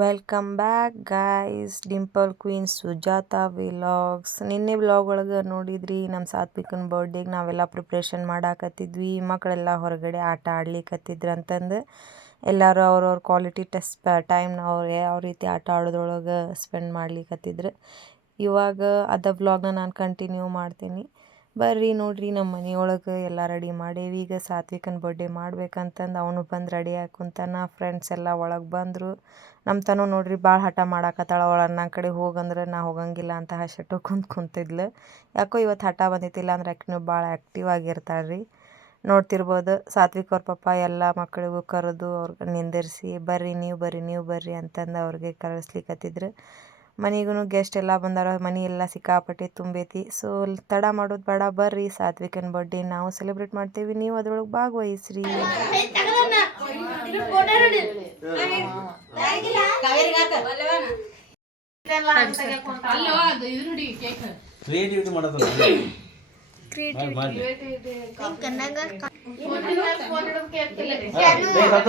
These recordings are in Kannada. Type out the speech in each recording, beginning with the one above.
Welcome back guys dimple queen Sujatha vlogs ನಿನ್ನೆ ವ್ಲಾಗ್ ಒಳಗೆ ನೋಡಿದ್ರಿ ನಮ್ಮ ಸಾತ್ವಿಕನ ಬರ್ಡೇಗೆ ನಾವೆಲ್ಲ ಪ್ರಿಪ್ರೇಷನ್ ಮಾಡಾಕತ್ತಿದ್ವಿ ಮಕ್ಕಳೆಲ್ಲ ಹೊರಗಡೆ ಆಟ ಆಡ್ಲಿಕ್ಕತ್ತಿದ್ರು ಅಂತಂದು ಎಲ್ಲರೂ ಅವ್ರವ್ರ ಕ್ವಾಲಿಟಿ ಟೆಸ್ಟ್ ಟೈಮ್ನ ಅವ್ರು ಯಾವ ರೀತಿ ಆಟ ಆಡೋದ್ರೊಳಗೆ ಸ್ಪೆಂಡ್ ಮಾಡ್ಲಿಕ್ಕತ್ತಿದ್ರು ಇವಾಗ ಅದ ವ್ಲಾಗ್ನ ನಾನು ಕಂಟಿನ್ಯೂ ಮಾಡ್ತೀನಿ ಬರ್ರಿ ನೋಡ್ರಿ ನಮ್ಮ ಮನೆಯೊಳಗೆ ಎಲ್ಲ ರೆಡಿ ಮಾಡೇವಿ ಈಗ ಸಾತ್ವಿಕನ ಬರ್ಡೇ ಮಾಡ್ಬೇಕಂತಂದು ಅವನು ಬಂದು ರೆಡಿ ಆಗಿ ಕುಂತಾನ ಫ್ರೆಂಡ್ಸ್ ಎಲ್ಲ ಒಳಗೆ ಬಂದರು ನಮ್ಮ ತನೋ ನೋಡ್ರಿ ಭಾಳ ಹಠ ಮಾಡಾಕತ್ತಾಳ ಅವಳು ನನ್ನ ಕಡೆ ಹೋಗಂದ್ರೆ ನಾ ಹೋಗಂಗಿಲ್ಲ ಅಂತ ಹಶಟ್ಟು ಕುಂತು ಕುಂತಿದ್ಲು ಯಾಕೋ ಇವತ್ತು ಹಠ ಬಂದಿತ್ತಿಲ್ಲ ಅಂದ್ರೆ ಯಾಕೆ ಭಾಳ ಆ್ಯಕ್ಟಿವ್ ಆಗಿರ್ತಾಳೆ ರೀ ನೋಡ್ತಿರ್ಬೋದು ಸಾತ್ವಿಕ ಅವ್ರ ಪಾಪ ಎಲ್ಲ ಮಕ್ಕಳಿಗೂ ಕರೆದು ಅವ್ರಿಗೆ ನಿಂದಿರಿಸಿ ಬರ್ರಿ ನೀವು ಬರ್ರಿ ನೀವು ಬರ್ರಿ ಅಂತಂದು ಅವ್ರಿಗೆ ಕರೆಸ್ಲಿಕ್ಕತ್ತಿದ್ರು ಮನೆಗೂ ಗೆಸ್ಟ್ ಎಲ್ಲ ಬಂದಾರ ಮನೆ ಎಲ್ಲ ಸಿಕ್ಕಾಪಟ್ಟೆ ತುಂಬೈತಿ ಸೊ ತಡ ಮಾಡೋದು ಬೇಡ ಬರ್ರಿ ಸಾತ್ವಿಕನ್ ಬಡ್ಡಿ ನಾವು ಸೆಲೆಬ್ರೇಟ್ ಮಾಡ್ತೀವಿ ನೀವು ಅದರೊಳಗೆ ಭಾಗವಹಿಸ್ರಿ ಕ್ರಿಯೇಟಿವಿಟಿ ಮಾಡೋದು creativity Kannada thank you love you ಕಾಕ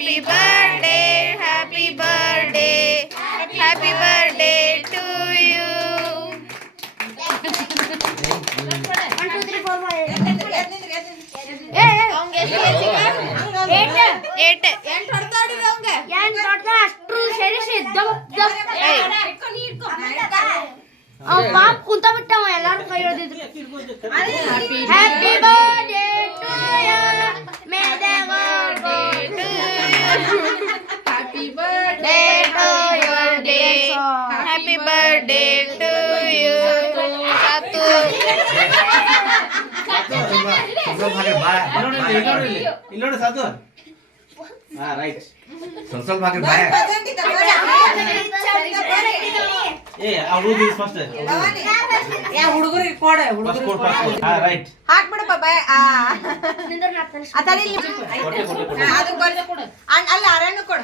Happy birthday, happy birthday, happy birthday to you. Eight ಅಷ್ಟು ಸೇರಿಸಿ ದಮ್ ದಮ್ ಅವ್ ಪಾಪ ಕುಂತ ಬಿಟ್ಟವ ಎಲ್ಲಾರು ಕೈ ಹಿಡಿದಿದ್ರು ಯಾ ಹುಡುಗರಿಗೆ ಕೊಡು ಆ ಅಲ್ಲ ಅರಣ್ಯ ಕೊಡು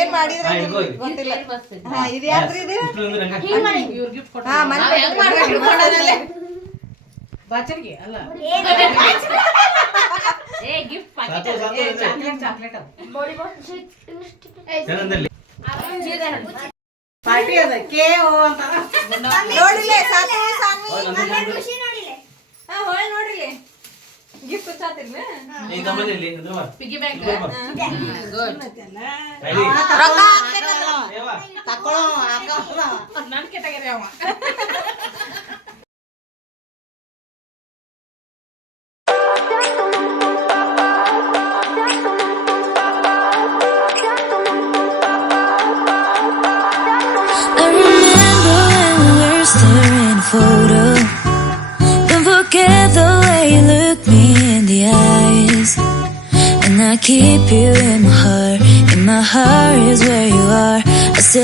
ಏನ್ ಮಾಡಿದ್ರ ಗೊತ್ತಿಲ್ಲ ಹಾ ಇದು ಅಲ್ಲ ಏ ಗಿಫ್ಟ್ ಪಾರ್ಟಿ ಕೆ ಗಿಫ್ಟ್ ಚಾತಿರ್ಲೆ ನೀ ತಗೊಂಡೆ ಪಿಗ್ಗಿ ಬ್ಯಾಂಕ್ ಗುಡ್ ರೊಕ್ಕ ಹಾಕ್ಬೇಕಲ್ಲ ತಕೊಳ್ಳೋ ಹಾಕೋಣ ನನ್ನ ಕೆಟಗರಿ ಅವ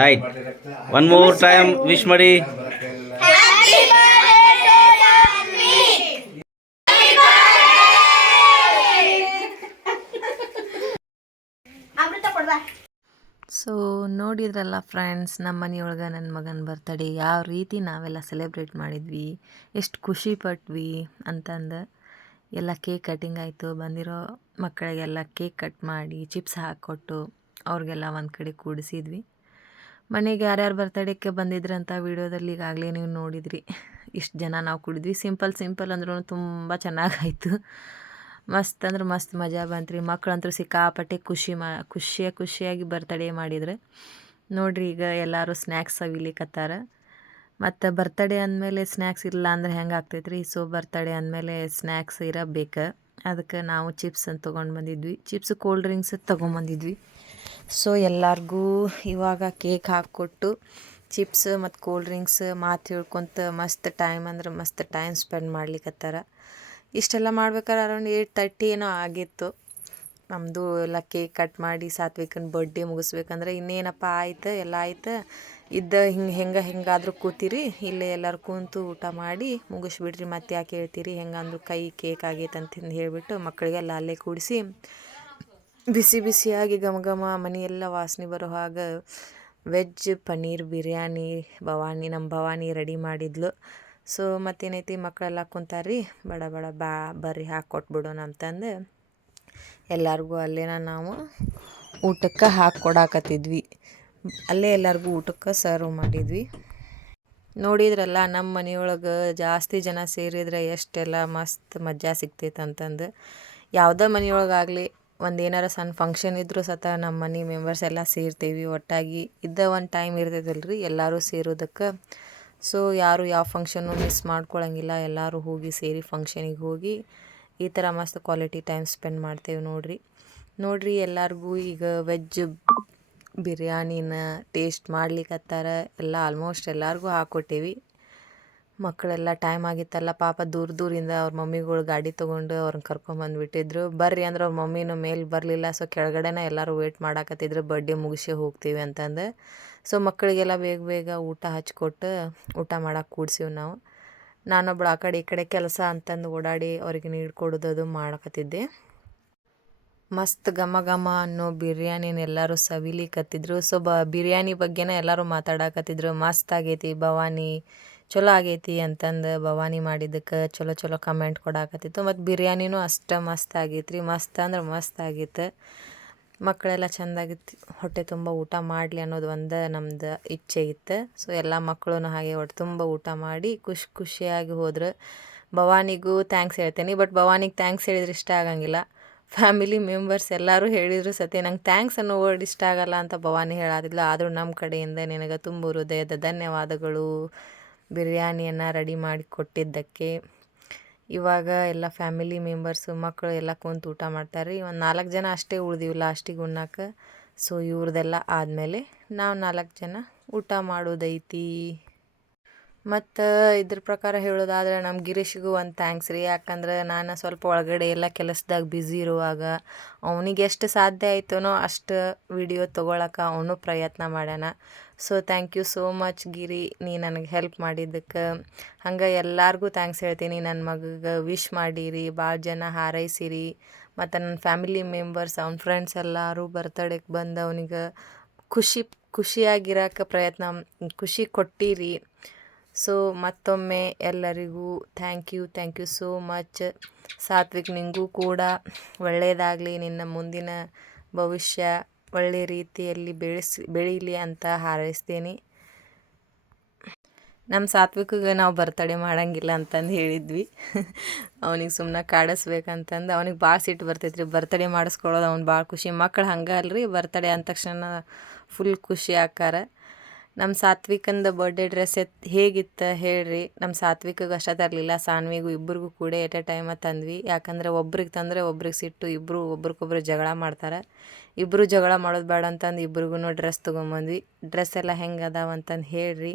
right one more time wish ಮಾಡಿ ಸೊ ನೋಡಿದ್ರಲ್ಲ ಫ್ರೆಂಡ್ಸ್ ನಮ್ಮ ಮನೆಯೊಳಗೆ ನನ್ನ ಮಗನ ಬರ್ತಡೇ ಯಾವ ರೀತಿ ನಾವೆಲ್ಲ ಸೆಲೆಬ್ರೇಟ್ ಮಾಡಿದ್ವಿ ಎಷ್ಟು ಖುಷಿ ಪಟ್ವಿ ಅಂತಂದು ಎಲ್ಲ ಕೇಕ್ ಕಟಿಂಗ್ ಆಯಿತು ಬಂದಿರೋ ಮಕ್ಕಳಿಗೆಲ್ಲ ಕೇಕ್ ಕಟ್ ಮಾಡಿ ಚಿಪ್ಸ್ ಹಾಕ್ಕೊಟ್ಟು ಅವ್ರಿಗೆಲ್ಲ ಒಂದು ಕಡೆ ಕೂಡಿಸಿದ್ವಿ ಮನೆಗೆ ಯಾರ್ಯಾರು ಬರ್ತಡೇಕ್ಕೆ ಬಂದಿದ್ರಂಥ ಅಂತ ವೀಡಿಯೋದಲ್ಲಿ ಈಗಾಗಲೇ ನೀವು ನೋಡಿದ್ರಿ ಇಷ್ಟು ಜನ ನಾವು ಕುಡಿದ್ವಿ ಸಿಂಪಲ್ ಸಿಂಪಲ್ ಅಂದ್ರೂ ತುಂಬ ಚೆನ್ನಾಗಾಯಿತು ಮಸ್ತ್ ಅಂದ್ರೆ ಮಸ್ತ್ ಮಜಾ ಬಂತು ರೀ ಮಕ್ಕಳಂತೂ ಸಿಕ್ಕಾಪಟ್ಟೆ ಖುಷಿ ಮಾ ಖುಷಿಯ ಖುಷಿಯಾಗಿ ಬರ್ತಡೇ ಮಾಡಿದರೆ ನೋಡಿರಿ ಈಗ ಎಲ್ಲರೂ ಸ್ನ್ಯಾಕ್ಸ್ ಅವಿಲಿಕತ್ತಾರ ಮತ್ತು ಬರ್ತಡೇ ಅಂದಮೇಲೆ ಸ್ನ್ಯಾಕ್ಸ್ ಇಲ್ಲ ಅಂದ್ರೆ ಹೆಂಗೆ ಆಗ್ತೈತ್ರಿ ಸೊ ಬರ್ತಡೇ ಅಂದಮೇಲೆ ಸ್ನ್ಯಾಕ್ಸ್ ಇರಬೇಕು ಅದಕ್ಕೆ ನಾವು ಚಿಪ್ಸ್ ಅಂತ ತೊಗೊಂಡು ಬಂದಿದ್ವಿ ಚಿಪ್ಸ್ ಕೋಲ್ಡ್ ಡ್ರಿಂಕ್ಸ್ ತೊಗೊಂಡ್ಬಂದಿದ್ವಿ ಸೊ ಎಲ್ಲರಿಗೂ ಇವಾಗ ಕೇಕ್ ಹಾಕ್ಕೊಟ್ಟು ಚಿಪ್ಸ್ ಮತ್ತು ಕೋಲ್ಡ್ ಡ್ರಿಂಕ್ಸ್ ಮಾತು ಹೇಳ್ಕೊಂತ ಮಸ್ತ್ ಟೈಮ್ ಅಂದ್ರೆ ಮಸ್ತ್ ಟೈಮ್ ಸ್ಪೆಂಡ್ ಮಾಡ್ಲಿಕ್ಕತ್ತಾರ ಇಷ್ಟೆಲ್ಲ ಮಾಡ್ಬೇಕಾದ್ರೆ ಅರೌಂಡ್ ಏಯ್ಟ್ ತರ್ಟಿ ಏನೋ ಆಗಿತ್ತು ನಮ್ಮದು ಎಲ್ಲ ಕೇಕ್ ಕಟ್ ಮಾಡಿ ಸಾತ್ವಿಕನ ಬರ್ಡೇ ಮುಗಿಸ್ಬೇಕಂದ್ರೆ ಇನ್ನೇನಪ್ಪ ಆಯ್ತು ಎಲ್ಲ ಆಯ್ತು ಇದ್ದ ಹಿಂಗೆ ಹೆಂಗೆ ಹೆಂಗಾದರೂ ಕೂತಿರಿ ಇಲ್ಲೇ ಎಲ್ಲರೂ ಕೂತು ಊಟ ಮಾಡಿ ಮುಗಿಸ್ಬಿಡ್ರಿ ಮತ್ತೆ ಯಾಕೆ ಹೇಳ್ತೀರಿ ಹೆಂಗಂದ್ರೂ ಕೈ ಕೇಕ್ ಆಗೈತೆ ಅಂತಂದು ಹೇಳಿಬಿಟ್ಟು ಮಕ್ಕಳಿಗೆಲ್ಲ ಅಲ್ಲೇ ಕೂಡಿಸಿ ಬಿಸಿ ಬಿಸಿಯಾಗಿ ಘಮ ಘಮ ಮನೆಯೆಲ್ಲ ವಾಸನೆ ಬರೋ ಹಾಗೆ ವೆಜ್ ಪನ್ನೀರ್ ಬಿರಿಯಾನಿ ಭವಾನಿ ನಮ್ಮ ಭವಾನಿ ರೆಡಿ ಮಾಡಿದ್ಲು ಸೊ ಮತ್ತೇನೈತಿ ಮಕ್ಕಳೆಲ್ಲ ಕುಂತಾರ್ರಿ ಬಡ ಬಡ ಬಾ ಬರ್ರಿ ಹಾಕ್ಕೊಟ್ಬಿಡೋಣ ಅಂತಂದು ಎಲ್ಲರಿಗೂ ಅಲ್ಲೇನ ನಾವು ಊಟಕ್ಕೆ ಹಾಕ್ಕೊಡಾಕತ್ತಿದ್ವಿ ಅಲ್ಲೇ ಎಲ್ಲರಿಗೂ ಊಟಕ್ಕೆ ಸರ್ವ್ ಮಾಡಿದ್ವಿ ನೋಡಿದ್ರಲ್ಲ ನಮ್ಮ ಮನೆಯೊಳಗೆ ಜಾಸ್ತಿ ಜನ ಸೇರಿದ್ರೆ ಎಷ್ಟೆಲ್ಲ ಮಸ್ತ್ ಮಜಾ ಸಿಗ್ತೈತೆ ಅಂತಂದು ಯಾವುದೇ ಮನೆಯೊಳಗಾಗಲಿ ಒಂದು ಏನಾರ ಸಣ್ಣ ಫಂಕ್ಷನ್ ಇದ್ದರೂ ಸತ ನಮ್ಮ ಮನೆ ಮೆಂಬರ್ಸ್ ಎಲ್ಲ ಸೇರ್ತೀವಿ ಒಟ್ಟಾಗಿ ಇದ್ದ ಒಂದು ಟೈಮ್ ಇರ್ತೈತಲ್ಲ ರೀ ಎಲ್ಲರೂ ಸೇರೋದಕ್ಕೆ ಸೊ ಯಾರು ಯಾವ ಫಂಕ್ಷನ್ನು ಮಿಸ್ ಮಾಡ್ಕೊಳಂಗಿಲ್ಲ ಎಲ್ಲರೂ ಹೋಗಿ ಸೇರಿ ಫಂಕ್ಷನಿಗೆ ಹೋಗಿ ಈ ಥರ ಮಸ್ತ್ ಕ್ವಾಲಿಟಿ ಟೈಮ್ ಸ್ಪೆಂಡ್ ಮಾಡ್ತೇವೆ ನೋಡಿರಿ ನೋಡಿರಿ ಎಲ್ಲರಿಗೂ ಈಗ ವೆಜ್ ಬಿರಿಯಾನಿನ ಟೇಸ್ಟ್ ಹತ್ತಾರ ಎಲ್ಲ ಆಲ್ಮೋಸ್ಟ್ ಎಲ್ಲರಿಗೂ ಹಾಕ್ಕೊಟ್ಟೇವಿ ಮಕ್ಕಳೆಲ್ಲ ಟೈಮ್ ಆಗಿತ್ತಲ್ಲ ಪಾಪ ದೂರ ದೂರಿಂದ ಅವ್ರ ಮಮ್ಮಿಗಳು ಗಾಡಿ ತೊಗೊಂಡು ಅವ್ರನ್ನ ಕರ್ಕೊಂಬಂದ್ಬಿಟ್ಟಿದ್ರು ಬರ್ರಿ ಅಂದ್ರೆ ಅವ್ರ ಮಮ್ಮಿನೂ ಮೇಲೆ ಬರಲಿಲ್ಲ ಸೊ ಕೆಳಗಡೆನೇ ಎಲ್ಲರೂ ವೇಟ್ ಮಾಡಾಕತ್ತಿದ್ರು ಬಡ್ಡಿ ಮುಗಿಸಿ ಹೋಗ್ತೀವಿ ಅಂತಂದು ಸೊ ಮಕ್ಕಳಿಗೆಲ್ಲ ಬೇಗ ಬೇಗ ಊಟ ಹಚ್ಕೊಟ್ಟು ಊಟ ಮಾಡೋಕೆ ಕೂಡ್ಸೀವಿ ನಾವು ನಾನೊಬ್ಳು ಆ ಕಡೆ ಈ ಕಡೆ ಕೆಲಸ ಅಂತಂದು ಓಡಾಡಿ ಅವ್ರಿಗೆ ನೀಡ್ಕೊಡೋದು ಅದು ಮಾಡಕತ್ತಿದ್ದೆ ಮಸ್ತ್ ಘಮ ಘಮ ಅನ್ನೋ ಬಿರಿಯಾನಿನ ಎಲ್ಲರೂ ಕತ್ತಿದ್ರು ಸೊ ಬ ಬಿರಿಯಾನಿ ಬಗ್ಗೆನೇ ಎಲ್ಲರೂ ಮಾತಾಡಕತ್ತಿದ್ರು ಮಸ್ತ್ ಆಗೈತಿ ಭವಾನಿ ಚಲೋ ಆಗೈತಿ ಅಂತಂದು ಭವಾನಿ ಮಾಡಿದ್ದಕ್ಕೆ ಚಲೋ ಚಲೋ ಕಮೆಂಟ್ ಕೊಡಾಕತ್ತಿತ್ತು ಮತ್ತು ಬಿರಿಯಾನಿನೂ ಅಷ್ಟೇ ಮಸ್ತ್ ಆಗೈತೆ ರೀ ಮಸ್ತ್ ಅಂದ್ರೆ ಮಸ್ತ್ ಆಗಿತ್ತು ಮಕ್ಕಳೆಲ್ಲ ಚೆಂದಾಗಿತ್ತು ಹೊಟ್ಟೆ ತುಂಬ ಊಟ ಮಾಡಲಿ ಅನ್ನೋದು ಒಂದು ನಮ್ದು ಇಚ್ಛೆ ಇತ್ತು ಸೊ ಎಲ್ಲ ಮಕ್ಕಳೂ ಹಾಗೆ ಹೊಟ್ಟೆ ತುಂಬ ಊಟ ಮಾಡಿ ಖುಷಿ ಖುಷಿಯಾಗಿ ಹೋದ್ರೆ ಭವಾನಿಗೂ ಥ್ಯಾಂಕ್ಸ್ ಹೇಳ್ತೀನಿ ಬಟ್ ಭವಾನಿಗೆ ಥ್ಯಾಂಕ್ಸ್ ಹೇಳಿದ್ರೆ ಇಷ್ಟ ಆಗಂಗಿಲ್ಲ ಫ್ಯಾಮಿಲಿ ಮೆಂಬರ್ಸ್ ಎಲ್ಲರೂ ಹೇಳಿದ್ರು ಸತಿ ನಂಗೆ ಥ್ಯಾಂಕ್ಸ್ ಅನ್ನೋ ವರ್ಡ್ ಇಷ್ಟ ಆಗಲ್ಲ ಅಂತ ಭವಾನಿ ಹೇಳಾದಿಲ್ಲ ಆದರೂ ನಮ್ಮ ಕಡೆಯಿಂದ ನಿನಗೆ ತುಂಬ ಹೃದಯದ ಧನ್ಯವಾದಗಳು ಬಿರಿಯಾನಿಯನ್ನು ರೆಡಿ ಮಾಡಿ ಕೊಟ್ಟಿದ್ದಕ್ಕೆ ಇವಾಗ ಎಲ್ಲ ಫ್ಯಾಮಿಲಿ ಮೆಂಬರ್ಸು ಮಕ್ಕಳು ಎಲ್ಲ ಕುಂತು ಊಟ ಮಾಡ್ತಾರೆ ರೀ ಒಂದು ನಾಲ್ಕು ಜನ ಅಷ್ಟೇ ಉಳ್ದೀವಿ ಲಾಸ್ಟಿಗೆ ಉಣ್ಣಾಕೆ ಸೊ ಇವ್ರದ್ದೆಲ್ಲ ಆದಮೇಲೆ ನಾವು ನಾಲ್ಕು ಜನ ಊಟ ಮಾಡೋದೈತಿ ಮತ್ತು ಇದ್ರ ಪ್ರಕಾರ ಹೇಳೋದಾದ್ರೆ ನಮ್ಮ ಗಿರೀಶ್ಗೂ ಒಂದು ಥ್ಯಾಂಕ್ಸ್ ರೀ ಯಾಕಂದ್ರೆ ನಾನು ಸ್ವಲ್ಪ ಒಳಗಡೆ ಎಲ್ಲ ಕೆಲಸದಾಗ ಬ್ಯುಸಿ ಇರುವಾಗ ಅವನಿಗೆ ಎಷ್ಟು ಸಾಧ್ಯ ಆಯ್ತೋನೋ ಅಷ್ಟು ವಿಡಿಯೋ ತೊಗೊಳಕ್ಕೆ ಅವನು ಪ್ರಯತ್ನ ಮಾಡ್ಯಾನ so thank you so much Giri ನೀ ನನಗೆ ಹೆಲ್ಪ್ ಮಾಡಿದ್ದಕ್ಕೆ ಹಂಗೆ ಎಲ್ಲರಿಗೂ ಥ್ಯಾಂಕ್ಸ್ ಹೇಳ್ತೀನಿ ನನ್ನ ಮಗಗೆ ವಿಶ್ ಮಾಡೀರಿ ಭಾಳ ಜನ ಹಾರೈಸಿರಿ ಮತ್ತು ನನ್ನ ಫ್ಯಾಮಿಲಿ ಮೆಂಬರ್ಸ್ ಅವ್ನ ಫ್ರೆಂಡ್ಸ್ ಎಲ್ಲರೂ ಬರ್ತಡೇಗೆ ಬಂದು ಅವನಿಗೆ ಖುಷಿ ಖುಷಿಯಾಗಿರೋಕೆ ಪ್ರಯತ್ನ ಖುಷಿ ಕೊಟ್ಟಿರಿ ಸೊ ಮತ್ತೊಮ್ಮೆ ಎಲ್ಲರಿಗೂ thank you thank you so much Satvik ನಿಂಗೂ ಕೂಡ ಒಳ್ಳೆಯದಾಗಲಿ ನಿನ್ನ ಮುಂದಿನ ಭವಿಷ್ಯ ಒಳ್ಳೆಯ ರೀತಿಯಲ್ಲಿ ಬೆಳೆಸಿ ಬೆಳೀಲಿ ಅಂತ ಹಾರೈಸ್ತೀನಿ ನಮ್ಮ ಸಾತ್ವಿಕಗೆ ನಾವು ಬರ್ತಡೆ ಮಾಡೋಂಗಿಲ್ಲ ಅಂತಂದು ಹೇಳಿದ್ವಿ ಅವನಿಗೆ ಸುಮ್ಮನೆ ಕಾಡಿಸ್ಬೇಕಂತಂದು ಅವ್ನಿಗೆ ಭಾಳ ಸಿಟ್ಟು ಬರ್ತೈತ್ರಿ ರೀ ಬರ್ತಡೆ ಮಾಡಿಸ್ಕೊಳ್ಳೋದು ಅವ್ನು ಭಾಳ ಖುಷಿ ಮಕ್ಕಳು ಹಂಗೆ ಅಲ್ರಿ ಬರ್ತಡೆ ಅಂದ ತಕ್ಷಣ ಫುಲ್ ಖುಷಿ ಆಕಾರ ನಮ್ಮ ಸಾತ್ವಿಕಂದು ಬರ್ಡೇ ಡ್ರೆಸ್ ಎತ್ ಹೇಗಿತ್ತು ಹೇಳ್ರಿ ನಮ್ಮ ಸಾತ್ವಿಕ ಅಷ್ಟೇ ತರಲಿಲ್ಲ ಸಾನ್ವಿಗೂ ಇಬ್ಬರಿಗೂ ಕೂಡ ಎಟ್ ಎ ಟೈಮ ತಂದ್ವಿ ಯಾಕಂದರೆ ಒಬ್ರಿಗೆ ತಂದರೆ ಒಬ್ರಿಗೆ ಸಿಟ್ಟು ಇಬ್ಬರು ಒಬ್ರಿಗೊಬ್ರು ಜಗಳ ಮಾಡ್ತಾರೆ ಇಬ್ಬರು ಜಗಳ ಮಾಡೋದು ಬೇಡ ಅಂತಂದು ಇಬ್ರಿಗೂ ಡ್ರೆಸ್ ತೊಗೊಂಬಂದ್ವಿ ಡ್ರೆಸ್ ಎಲ್ಲ ಹೆಂಗೆ ಅದಾವ ಅಂತಂದು ಹೇಳ್ರಿ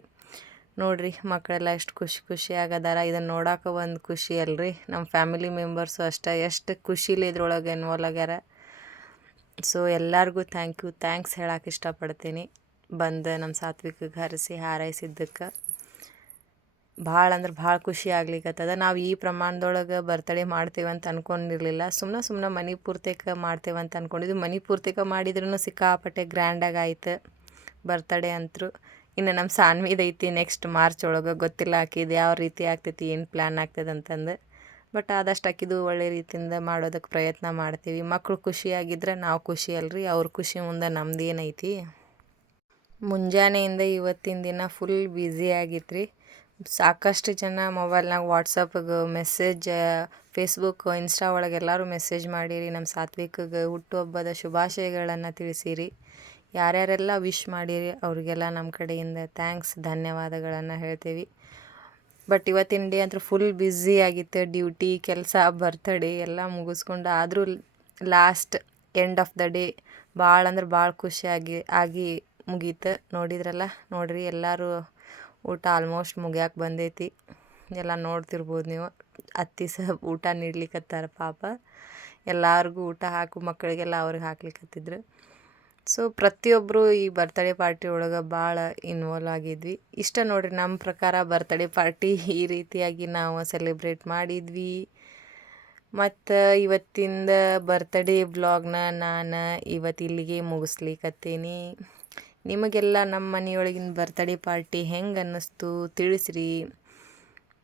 ನೋಡ್ರಿ ಮಕ್ಕಳೆಲ್ಲ ಎಷ್ಟು ಖುಷಿ ಖುಷಿಯಾಗಿ ಆಗದಾರ ಇದನ್ನು ನೋಡೋಕೆ ಒಂದು ಖುಷಿ ಅಲ್ರಿ ನಮ್ಮ ಫ್ಯಾಮಿಲಿ ಮೆಂಬರ್ಸು ಅಷ್ಟೇ ಎಷ್ಟು ಖುಷಿಲಿ ಇದ್ರೊಳಗೆ ಇನ್ವಾಲ್ ಆಗ್ಯಾರ ಸೊ ಎಲ್ಲರಿಗೂ ಥ್ಯಾಂಕ್ ಯು ಥ್ಯಾಂಕ್ಸ್ ಹೇಳಕ್ಕೆ ಇಷ್ಟಪಡ್ತೀನಿ ಬಂದು ನಮ್ಮ ಸಾತ್ವಿಕ ಹರಿಸಿ ಹಾರೈಸಿದ್ದಕ್ಕೆ ಭಾಳ ಅಂದ್ರೆ ಭಾಳ ಖುಷಿ ಆಗ್ಲಿಕ್ಕತ್ತದ ನಾವು ಈ ಪ್ರಮಾಣದೊಳಗೆ ಬರ್ತಡೇ ಅಂತ ಅನ್ಕೊಂಡಿರಲಿಲ್ಲ ಸುಮ್ಮನೆ ಸುಮ್ಮನೆ ಮನೆ ಪೂರ್ತಿಕ ಅಂತ ಅಂದ್ಕೊಂಡಿದ್ವಿ ಮನೆ ಪೂರ್ತಿಕ ಮಾಡಿದ್ರೂ ಸಿಕ್ಕಾಪಟ್ಟೆ ಗ್ರ್ಯಾಂಡಾಗಿ ಆಯ್ತು ಬರ್ತಡೇ ಅಂತೂ ಇನ್ನು ನಮ್ಮ ಸಾನ್ವಿದೈತಿ ನೆಕ್ಸ್ಟ್ ಮಾರ್ಚ್ ಒಳಗೆ ಗೊತ್ತಿಲ್ಲ ಆಕಿದು ಯಾವ ರೀತಿ ಆಗ್ತೈತಿ ಏನು ಪ್ಲ್ಯಾನ್ ಆಗ್ತದೆ ಅಂತಂದು ಬಟ್ ಆದಷ್ಟು ಆಕಿದು ಒಳ್ಳೆ ರೀತಿಯಿಂದ ಮಾಡೋದಕ್ಕೆ ಪ್ರಯತ್ನ ಮಾಡ್ತೀವಿ ಮಕ್ಕಳು ಖುಷಿಯಾಗಿದ್ದರೆ ನಾವು ಖುಷಿ ಅಲ್ರಿ ಅವ್ರ ಖುಷಿ ಮುಂದೆ ನಮ್ದು ಏನೈತಿ ಮುಂಜಾನೆಯಿಂದ ಇವತ್ತಿನ ದಿನ ಫುಲ್ ಬ್ಯುಸಿ ಆಗಿತ್ತು ರೀ ಸಾಕಷ್ಟು ಜನ ಮೊಬೈಲ್ನಾಗ ವಾಟ್ಸಪ್ಗೆ ಮೆಸೇಜ್ ಫೇಸ್ಬುಕ್ ಇನ್ಸ್ಟಾ ಒಳಗೆ ಎಲ್ಲರೂ ಮೆಸೇಜ್ ಮಾಡಿರಿ ನಮ್ಮ ಸಾತ್ವಿಕಗೆ ಹುಟ್ಟುಹಬ್ಬದ ಶುಭಾಶಯಗಳನ್ನು ತಿಳಿಸಿರಿ ಯಾರ್ಯಾರೆಲ್ಲ ವಿಶ್ ಮಾಡಿರಿ ಅವ್ರಿಗೆಲ್ಲ ನಮ್ಮ ಕಡೆಯಿಂದ ಥ್ಯಾಂಕ್ಸ್ ಧನ್ಯವಾದಗಳನ್ನು ಹೇಳ್ತೀವಿ ಬಟ್ ಇವತ್ತಿನ ಡೇ ಅಂತೂ ಫುಲ್ ಬ್ಯುಸಿ ಆಗಿತ್ತು ಡ್ಯೂಟಿ ಕೆಲಸ ಬರ್ತಡೇ ಎಲ್ಲ ಮುಗಿಸ್ಕೊಂಡು ಆದರೂ last end of the day ಭಾಳ ಅಂದ್ರೆ ಭಾಳ ಖುಷಿಯಾಗಿ ಆಗಿ ಮುಗೀತು ನೋಡಿದ್ರಲ್ಲ ನೋಡಿರಿ ಎಲ್ಲರೂ ಊಟ ಆಲ್ಮೋಸ್ಟ್ ಮುಗಿಯಾಕೆ ಬಂದೈತಿ ಎಲ್ಲ ನೋಡ್ತಿರ್ಬೋದು ನೀವು ಅತ್ತಿ ಸಹ ಊಟ ನೀಡ್ಲಿಕ್ಕತ್ತಾರ ಪಾಪ ಎಲ್ಲರಿಗೂ ಊಟ ಹಾಕು ಮಕ್ಕಳಿಗೆಲ್ಲ ಅವ್ರಿಗೆ ಹಾಕ್ಲಿಕ್ಕತ್ತಿದ್ರು ಸೊ ಪ್ರತಿಯೊಬ್ಬರು ಈ ಬರ್ತ್ಡೇ ಪಾರ್ಟಿ ಒಳಗೆ ಭಾಳ ಇನ್ವಾಲ್ವ್ ಆಗಿದ್ವಿ ಇಷ್ಟ ನೋಡ್ರಿ ನಮ್ಮ ಪ್ರಕಾರ ಬರ್ತ್ಡೇ ಪಾರ್ಟಿ ಈ ರೀತಿಯಾಗಿ ನಾವು ಸೆಲೆಬ್ರೇಟ್ ಮಾಡಿದ್ವಿ ಮತ್ತು ಇವತ್ತಿಂದ ಬರ್ತ್ಡೇ ಬ್ಲಾಗ್ನ ನಾನು ಇವತ್ತು ಇಲ್ಲಿಗೆ ಮುಗಿಸ್ಲಿಕ್ಕತ್ತೀನಿ ನಿಮಗೆಲ್ಲ ನಮ್ಮ ಮನೆಯೊಳಗಿನ ಬರ್ತಡೇ ಪಾರ್ಟಿ ಹೆಂಗೆ ಅನ್ನಿಸ್ತು ತಿಳಿಸ್ರಿ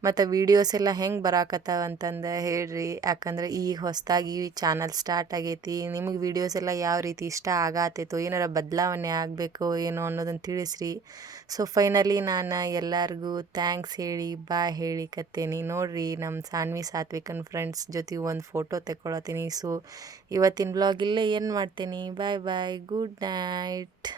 ಮತ್ತು ವೀಡಿಯೋಸ್ ಎಲ್ಲ ಹೆಂಗೆ ಬರಾಕತ್ತಾವ ಅಂತಂದು ಹೇಳ್ರಿ ಯಾಕಂದ್ರೆ ಈಗ ಹೊಸದಾಗಿ ಚಾನಲ್ ಸ್ಟಾರ್ಟ್ ಆಗೈತಿ ನಿಮಗೆ ವೀಡಿಯೋಸ್ ಎಲ್ಲ ಯಾವ ರೀತಿ ಇಷ್ಟ ಆಗತ್ತೈತೋ ಏನಾರ ಬದಲಾವಣೆ ಆಗಬೇಕೋ ಏನೋ ಅನ್ನೋದನ್ನು ತಿಳಿಸ್ರಿ ಸೊ ಫೈನಲಿ ನಾನು ಎಲ್ಲರಿಗೂ ಥ್ಯಾಂಕ್ಸ್ ಹೇಳಿ ಬಾ ಹೇಳಿ ಕತ್ತೇನಿ ನೋಡಿರಿ ನಮ್ಮ ಸಾನ್ವಿ ಸಾತ್ವಿಕನ್ ಫ್ರೆಂಡ್ಸ್ ಜೊತೆ ಒಂದು ಫೋಟೋ ತೆಕ್ಕೊಳತ್ತೀನಿ ಸೊ ಇವತ್ತಿನ ಬ್ಲಾಗ್ ಇಲ್ಲೇ ಏನು ಮಾಡ್ತೀನಿ ಬಾಯ್ ಬಾಯ್ ಗುಡ್ ನೈಟ್